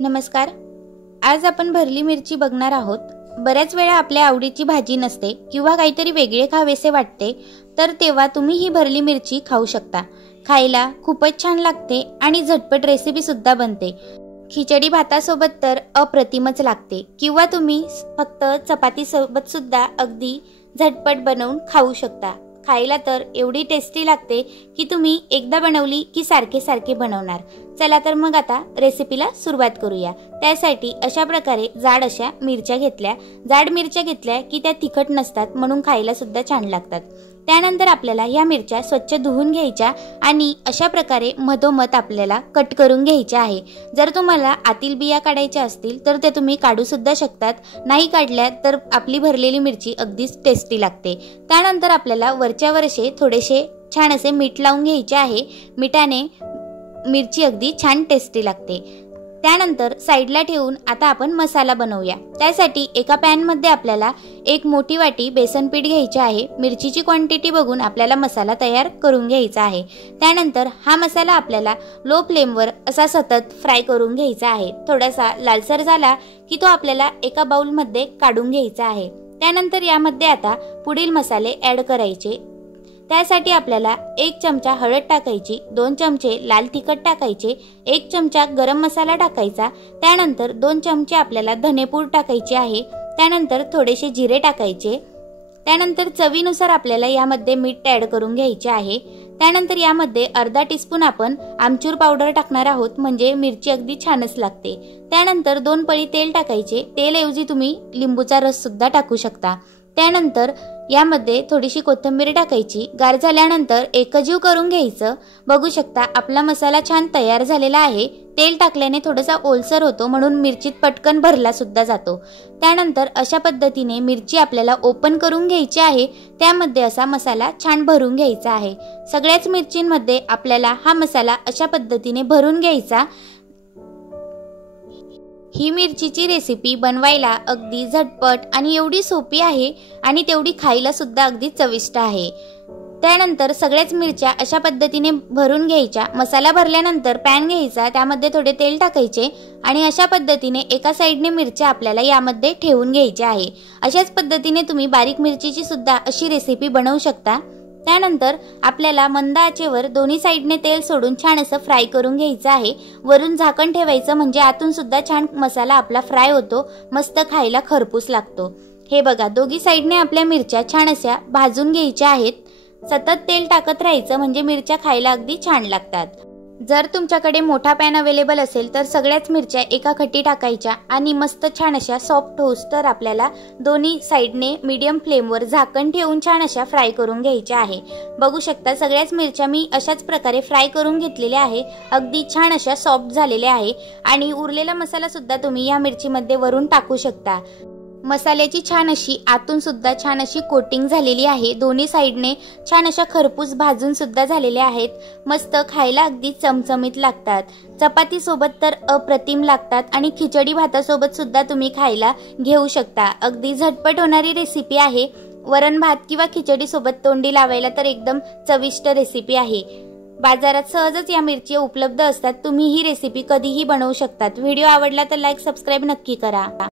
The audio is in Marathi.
नमस्कार। आज आपण भरली मिरची बघणार आहोत। बऱ्याच वेळा आपल्या आवडीची भाजी नसते किंवा काहीतरी वेगळे खावेसे वाटते, तर तेव्हा तुम्ही ही भरली मिरची खाऊ शकता। खायला खूपच छान लागते आणि झटपट रेसिपी सुद्धा बनते। खिचडी भातासोबत तर अप्रतिमच लागते किंवा तुम्ही फक्त चपाती सोबत सुद्धा अगदी झटपट बनवून खाऊ शकता। खायला तर एवढी टेस्टी लागते की तुम्ही एकदा बनवली की सारखे सारखे बनवणार। चला तर मग आता रेसिपीला सुरुवात करूया। त्यासाठी अशा प्रकारे जाड अशा मिरच्या घेतल्या। जाड मिरच्या घेतल्या की त्या तिखट नसतात म्हणून खायला सुद्धा छान लागतात। त्यानंतर आपल्याला या मिरच्या स्वच्छ धुवून घ्यायच्या आणि अशा प्रकारे मधोमध आपल्याला कट करून घ्यायच्या आहे। जर तुम्हाला आतील बिया काढायच्या असतील तर ते तुम्ही काढू सुद्धा शकतात, नाही काढल्या तर आपली भरलेली मिरची अगदीच टेस्टी लागते। त्यानंतर आपल्याला वरच्यावर असे थोडेसे छान असे मीठ लावून घ्यायचे आहे। मिठाने मिरची अगदी छान टेस्टी लागते। त्यानंतर साइडला ठेवून आता आपण मसाला बनवूया। त्यासाठी एका पॅन मध्ये आपल्याला एक मोठी वाटी बेसन पीठ घ्यायचे आहे। मिरचीची क्वांटिटी बघून आपल्याला मसाला तयार करून घ्यायचा आहे। त्यानंतर हा मसाला आपल्याला लो फ्लेमवर असा सतत फ्राय करून घ्यायचा आहे। थोडासा लालसर झाला की तो आपल्याला एका बाउल मध्ये काढून घ्यायचा आहे। त्यानंतर यामध्ये आता पुढील मसाले ऍड करायचे। त्यासाठी आपल्याला 1 चमचा हळद टाकायची, 2 चमचे लाल तिखट टाकायचे, 1 चमचा गरम मसाला टाकायचा। त्यानंतर 2 चमचे आपल्याला धनेपूड टाकायची आहे। त्यानंतर थोडेसे जिरे टाकायचे। त्यानंतर चवीनुसार आपल्याला यामध्ये मीठ ऍड करून घ्यायचे आहे। त्यानंतर यामध्ये अर्धा टीस्पून आपण आमचूर पावडर टाकणार आहोत, म्हणजे मिरची अगदी छानच लागते। त्यानंतर 2 पळी तेल टाकायचे। तेल ऐवजी तुम्ही लिंबूचा रस सुद्धा टाकू शकता। त्यानंतर यामध्ये थोडीशी कोथिंबीर टाकायची। गार झाल्यानंतर एकजीव करून घ्यायचं। बघू शकता आपला मसाला छान तयार झालेला आहे। तेल टाकल्याने थोडासा ओलसर होतो म्हणून मिरचीत पटकन भरला सुद्धा जातो। त्यानंतर अशा पद्धतीने मिरची आपल्याला ओपन करून घ्यायची आहे। त्यामध्ये असा मसाला छान भरून घ्यायचा आहे। सगळ्याच मिरचींमध्ये आपल्याला हा मसाला अशा पद्धतीने भरून घ्यायचा। ही मिरचीची रेसिपी बनवायला अगदी झटपट आणि एवढी सोपी आहे आणि तेवढी खायला सुद्धा अगदी चविष्ट आहे। त्यानंतर सगळ्याच मिरच्या अशा पद्धतीने भरून घ्यायच्या। मसाला भरल्यानंतर पॅन घ्यायचा, त्यामध्ये थोडे तेल टाकायचे आणि अशा पद्धतीने एका साइडने मिरच्या आपल्याला यामध्ये ठेवून घ्यायच्या आहे। अशाच पद्धतीने तुम्ही बारीक मिरचीची सुद्धा अशी रेसिपी बनवू शकता। त्यानंतर आपल्याला मंद आचेवर दोन्ही साइडने तेल सोडून छान असं फ्राय करून घ्यायचं आहे। वरून झाकण ठेवायचं, म्हणजे आतून सुद्धा छान मसाला आपला फ्राय होतो, मस्त खायला खरपूस लागतो। हे बघा, दोघी साइडने आपल्या मिरच्या छान अशा भाजून घ्यायच्या आहेत। सतत तेल टाकत राहायचं, म्हणजे मिरच्या खायला अगदी छान लागतात। जर तुमच्याकडे मोठा पॅन अवेलेबल असेल तर सगळ्याच मिरच्या एका खट्टी टाकायच्या आणि मस्त छान अशा सॉफ्ट होऊस्तर आपल्याला दोन्ही साइडने मीडियम फ्लेमवर झाकण ठेवून छान अशा फ्राय करून घ्यायच्या आहे। बघू शकता सगळ्याच मिरच्या मी अशाच प्रकारे फ्राय करून घेतलेल्या आहे। अगदी छान अशा सॉफ्ट झालेल्या आहे आणि उरलेला मसाला सुद्धा तुम्ही या मिरचीमध्ये वरून टाकू शकता। मसाल्याची छान अशी आतून सुद्धा छान अशी कोटिंग झालेली आहे। दोन्ही साइडने छान अशा खरपूस भाजून सुद्धा झालेले आहेत। मस्त खायला अगदी चमचमीत लागतात। चपाती सोबत तर अप्रतिम लागतात आणि खिचडी भातासोबत सुद्धा तुम्ही खायला घेऊ शकता। अगदी झटपट होणारी रेसिपी आहे। वरण भात किंवा खिचडी सोबत तोंडी लावायला तर एकदम चविष्ट रेसिपी आहे। बाजारात सहजच या मिरची उपलब्ध असतात। तुम्ही ही रेसिपी कधीही बनवू शकतात। व्हिडिओ आवडला तर लाईक सबस्क्राइब नक्की करा।